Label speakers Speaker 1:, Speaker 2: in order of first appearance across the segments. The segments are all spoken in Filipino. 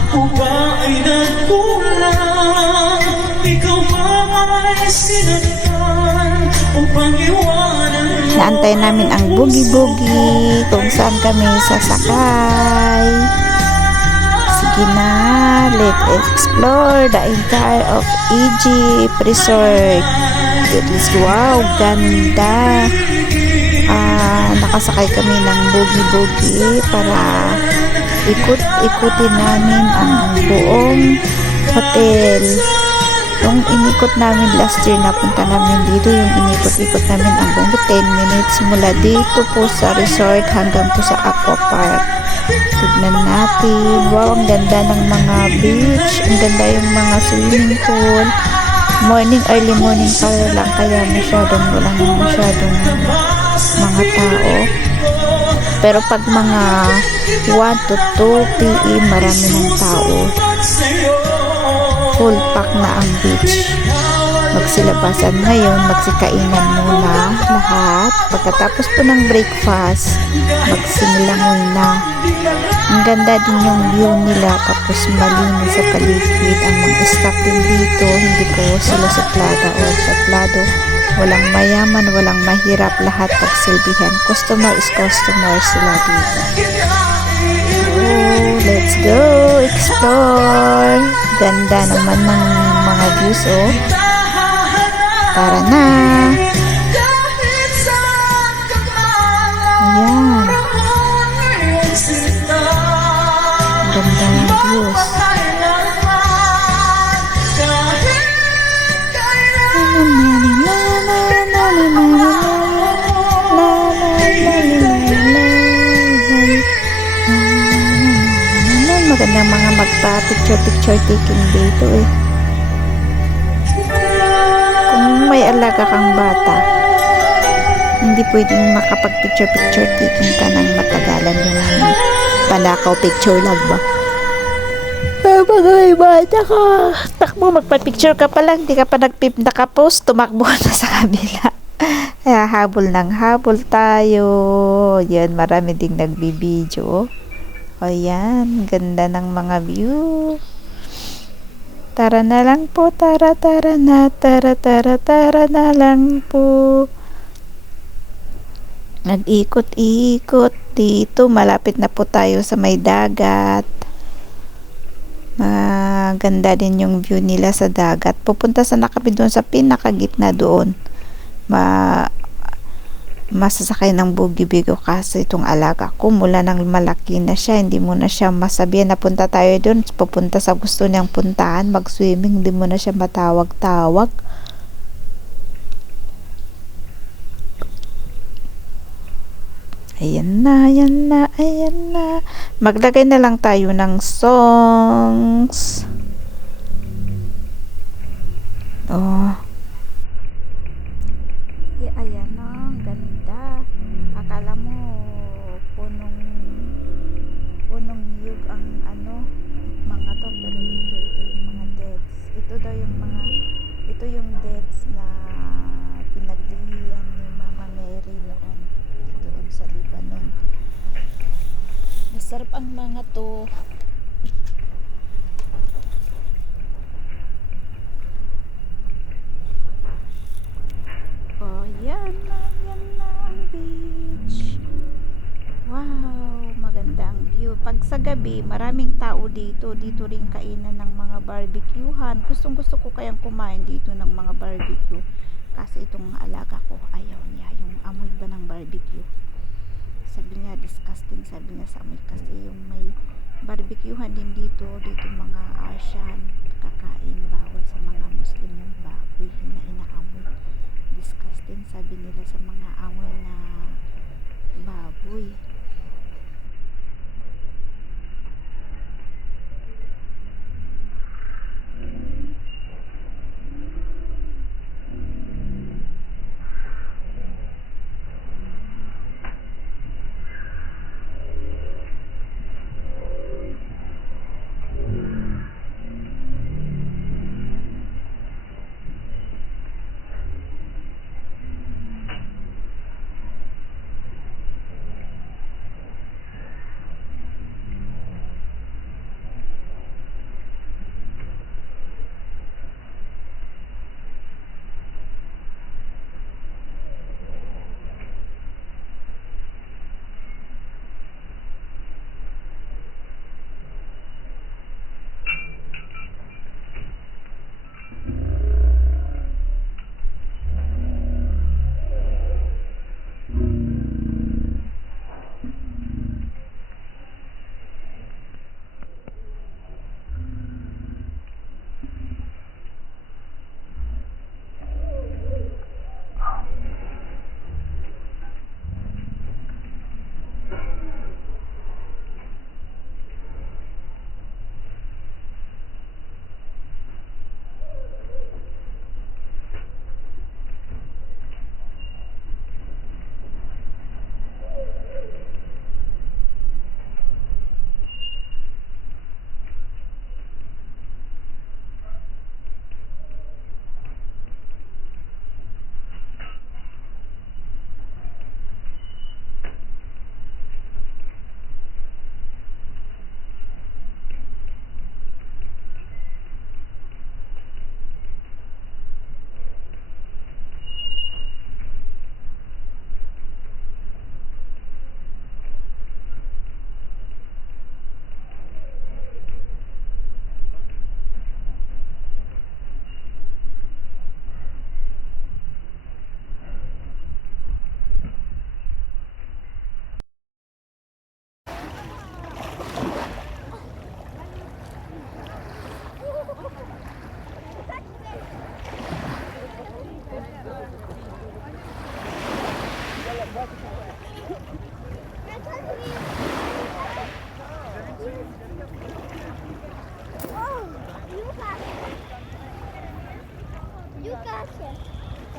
Speaker 1: Ako ba ay nagkulang? Ikaw ba ay sinaktan? Upang iwanan mo
Speaker 2: Naantay namin ang boogie-boogie kung saan kami sasakay. Sige na, let's explore the entire of Egypt Resort. Is wow, ganda. Ah, nakasakay kami ng boogie-boogie para ikot-ikutin namin ang buong hotel. Yung inikot namin last year, napunta namin dito, yung inikot-ikot namin ang buong 10 minutes mula dito po sa resort hanggang po sa aqua park. Tignan natin. Wow, ang ganda ng mga beach. Ang ganda yung mga swimming pool. Morning, early morning pa lang kaya masyadong walang masyadong mga tao. Pero pag mga 1 to 2 p.m. marami ng tao. Full pack na ang beach. Magsilabasan ngayon, magsikainan muna lahat. Pagkatapos po ng breakfast, magsinilangoy na. Ang ganda din yung view nila tapos malinis sa paligid. Ang mga staff din dito, hindi po sila suplada o suplado. Walang mayaman, walang mahirap, lahat pagsilbihan. Customer is customer sila dito. Oh, let's go explore. Ganda naman ng mga views oh. Tara na. Magandang mga magpa-picture-picture taking dito eh. Kung may alaga kang bata, hindi pwedeng makapag-picture-picture taking ka ng matagalan yung panakaw picture lang ba? Mga bata ka. Takbo, magpa-picture ka pa lang. Di ka pa nagpip nakapost. Tumakbo na sa kabila. Kaya habol ng habol tayo. Yan, marami ding nagbibideo. O yan, ganda ng mga view. Tara na lang po, tara, tara na, tara, tara, tara na lang po. Nag-ikot-ikot dito. Malapit na po tayo sa may dagat. Maganda din yung view nila sa dagat. Pupunta sana kami doon sa pinakagitna doon. Ma masasakay ng bugi-bigo kasi itong alaga ko mula nang malaki na siya hindi mo na siya masabihan na punta tayo doon pupunta sa gusto niyang puntahan mag swimming hindi mo na siya matawag-tawag Ayan na, ayan na, ayan na. Maglagay na lang tayo ng songs. Oh. Yeah, ayan o, ang ganda. Akala mo, punong, punong niyog ang ano, mga to. Pero ito, ito yung mga deaths. Ito daw yung mga, ito yung deaths na pinaglihiyan ni Mama Mary noon doon sa Lebanon. Masarap ang mga to. Oh, yan na, yan na ang beach. Wow, maganda ang view. Pag sa gabi, maraming tao dito. Dito rin kainan ng mga barbecuehan. Gustong gusto ko kayang kumain dito ng mga barbecue. Kasi itong alaga ko, ayaw niya. Yung amoy ba ng barbecue? Sabi niya, disgusting. Sabi niya sa amoy. Kasi yung may barbecuehan din dito. Dito mga Asian kakain. Bawal sa mga Muslim yung baboy na inaamoy disgusting sabi nila sa mga amoy na baboy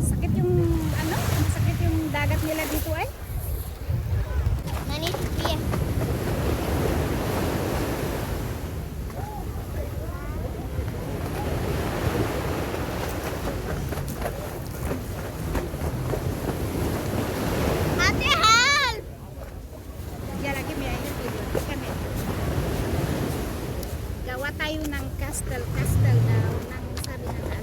Speaker 3: Sakit yung ano? Sakit yung dagat nila dito eh.
Speaker 1: Nani? Iya. Ate, help!
Speaker 3: Diyan lagi may ayun dito. Kami. Gawa tayo ng castle castle daw ng sabi ng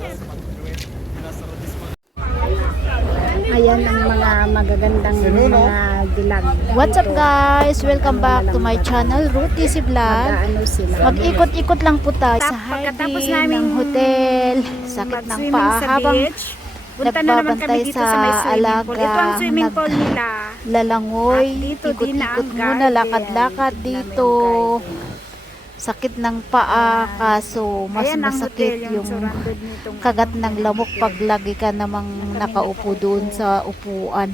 Speaker 4: ناس ما تدري وين في ناس ترى تسمع
Speaker 3: Ayan ang mga magagandang mga dilag.
Speaker 5: What's up guys? Welcome back to my channel, Ruti si Vlog.
Speaker 3: Ano sila?
Speaker 5: Mag-ikot-ikot lang po tayo sa
Speaker 3: Tap- pagkatapos
Speaker 5: harding
Speaker 3: naming
Speaker 5: ng hotel. Sakit ng
Speaker 3: Mag-swimming
Speaker 5: paa
Speaker 3: sa
Speaker 5: habang
Speaker 3: beach. Punta na naman kami dito
Speaker 5: sa
Speaker 3: sa may swimming pool.
Speaker 5: alaga,
Speaker 3: Ito ang swimming pool nila.
Speaker 5: lalangoy. Ikot-ikot muna, lakad-lakad
Speaker 3: Dito.
Speaker 5: Sakit ng paa kaso mas
Speaker 3: Ayan
Speaker 5: masakit yung
Speaker 3: nitong
Speaker 5: kagat ng lamok pag lagi ka namang nakaupo doon sa upuan.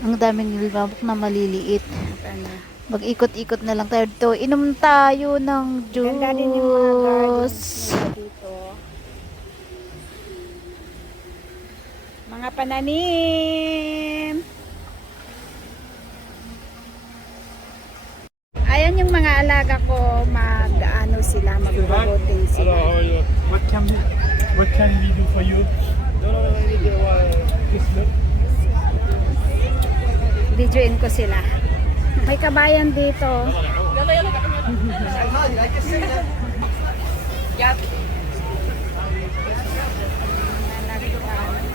Speaker 5: Ang daming lamok na maliliit.
Speaker 3: ano.
Speaker 5: Mag-ikot-ikot na lang tayo dito. Inom tayo ng
Speaker 3: Ganda din yung mga gardens
Speaker 5: juice.
Speaker 3: nila dito. Mga pananim. Ayan yung mga alaga ko, mag-ano sila, mag-voting sila.
Speaker 4: are you? What can we What can we do for you? No, no, no, I need to uh.
Speaker 3: Videoin ko sila. May kabayan dito.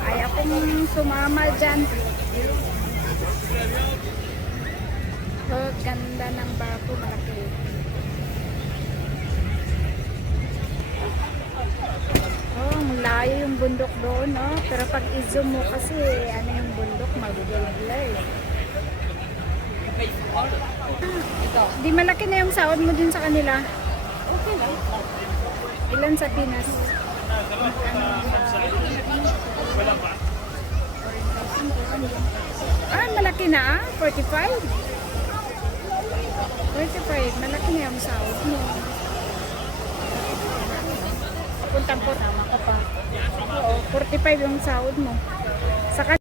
Speaker 3: Ay akong sumama dyan. Oh, ganda ng bako, malaki. Oh, ang layo yung bundok doon, no? Pero pag i-zoom mo kasi, ano yung bundok, magugulay. Di malaki na yung sahod mo din sa kanila. Okay lang. Ilan sa Pinas? Ah, malaki na ah. 45. 45. Malaki na yung sahod mo. Puntang po, tama ka pa. Oo, 45 yung sahod mo. Saka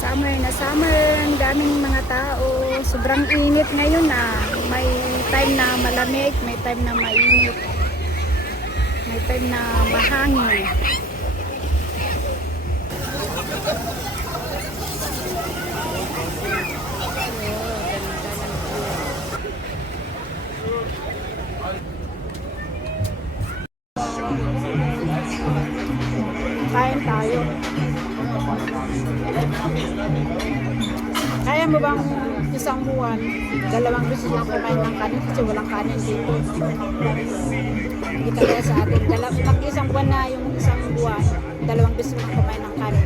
Speaker 3: summer na summer, ang daming mga tao. Sobrang init ngayon na. May time na malamig, may time na mainit. May time na mahangin. Kaya mo bang isang buwan, dalawang beses lang kumain ng kanin kasi walang kanin dito. Hindi kaya sa atin. Dala, pag isang buwan na yung isang buwan, dalawang beses lang kumain ng kanin.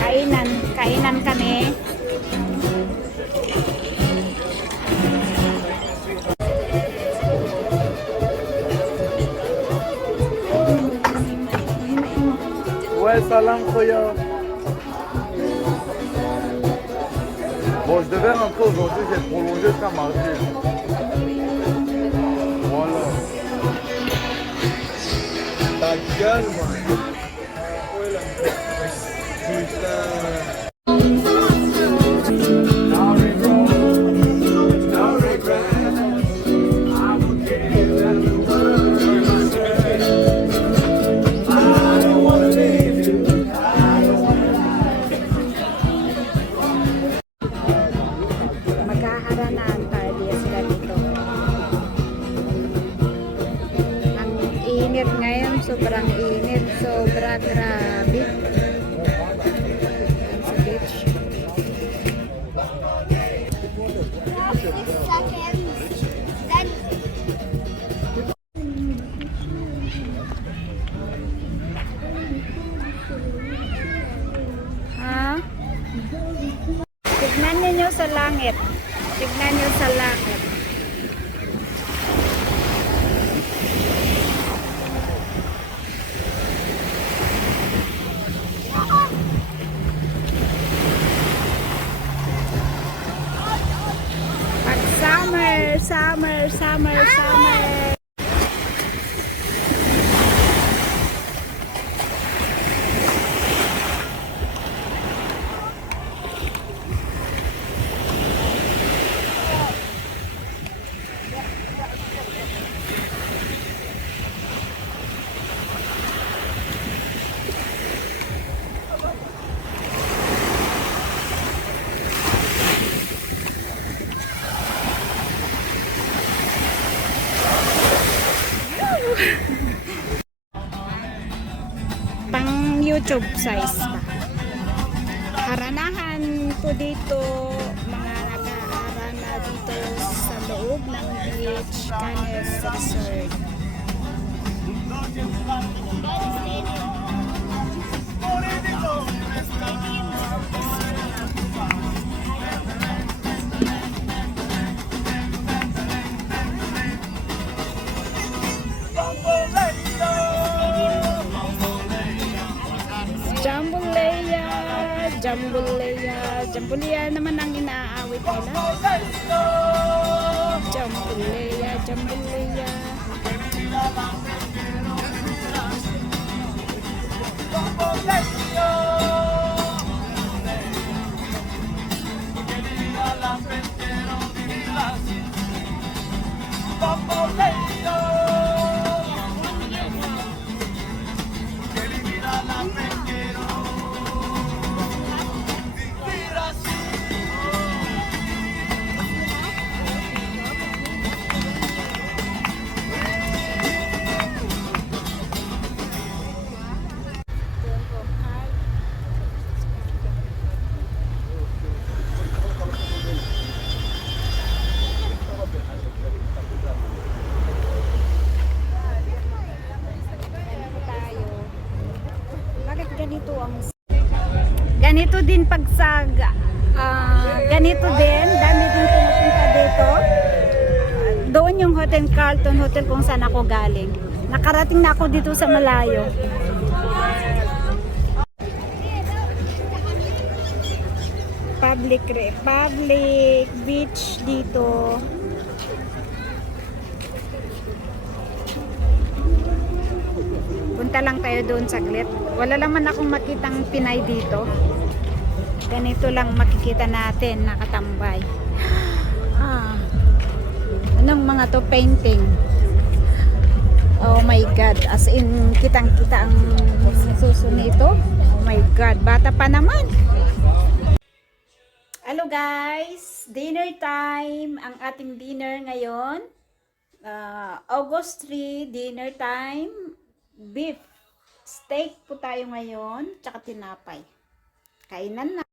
Speaker 3: Kainan. Kainan kami.
Speaker 6: Ouais, salam Khoya. Bon, je devais rentrer aujourd'hui, j'ai prolongé jusqu'à mardi. Voilà. Ta gueule, man.
Speaker 3: Size pa. Haranahan ko dito, mga nag-aarana dito sa loob ng beach, Canes Resort. Jambuleya, Jambuleya, Jambuleya naman ang inaawit nila. Jambuleya, Jambuleya. tayo. Ganito din pagsag ah, ganito din dami din pumupunta dito doon yung Hotel Carlton Hotel kung saan ako galing. Nakarating na ako dito sa malayo. Public public beach dito. Punta lang tayo doon saglit. Wala naman akong makitang Pinay dito. Ganito lang makikita natin nakatambay. Ah. Anong mga to painting? Oh my God. As in, kitang-kita ang suso nito. Oh my God. Bata pa naman. Hello guys. Dinner time. Ang ating dinner ngayon. Ah, August 3, dinner time. Beef. Steak po tayo ngayon. Tsaka tinapay. Kainan na.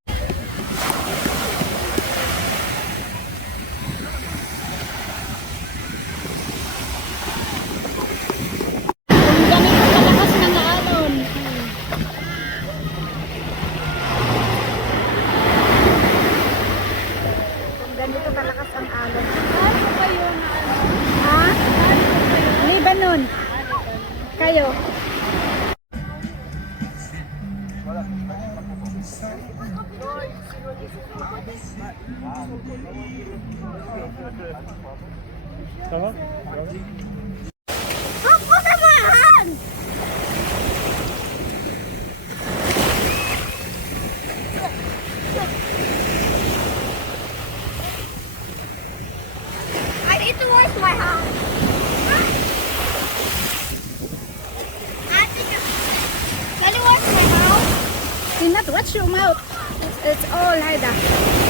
Speaker 3: Watch your mouth. It's, all Haida.
Speaker 5: Flip